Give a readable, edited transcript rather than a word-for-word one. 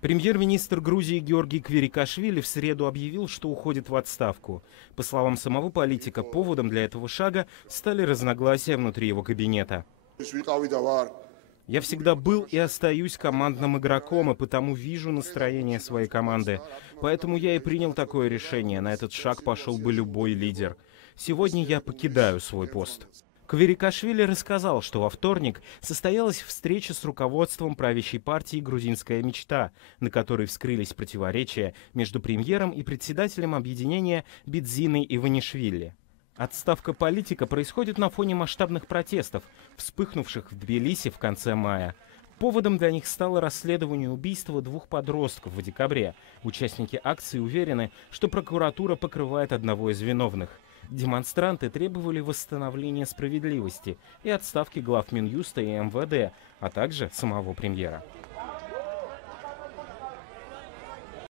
Премьер-министр Грузии Георгий Квирикашвили в среду объявил, что уходит в отставку. По словам самого политика, поводом для этого шага стали разногласия внутри его кабинета. «Я всегда был и остаюсь командным игроком, и потому вижу настроение своей команды. Поэтому я и принял такое решение. На этот шаг пошел бы любой лидер. Сегодня я покидаю свой пост». Квирикашвили рассказал, что во вторник состоялась встреча с руководством правящей партии «Грузинская мечта», на которой вскрылись противоречия между премьером и председателем объединения Бидзиной Иванишвили. Отставка политика происходит на фоне масштабных протестов, вспыхнувших в Тбилиси в конце мая. Поводом для них стало расследование убийства 2 подростков в декабре. Участники акции уверены, что прокуратура покрывает одного из виновных. Демонстранты требовали восстановления справедливости и отставки глав Минюста и МВД, а также самого премьера.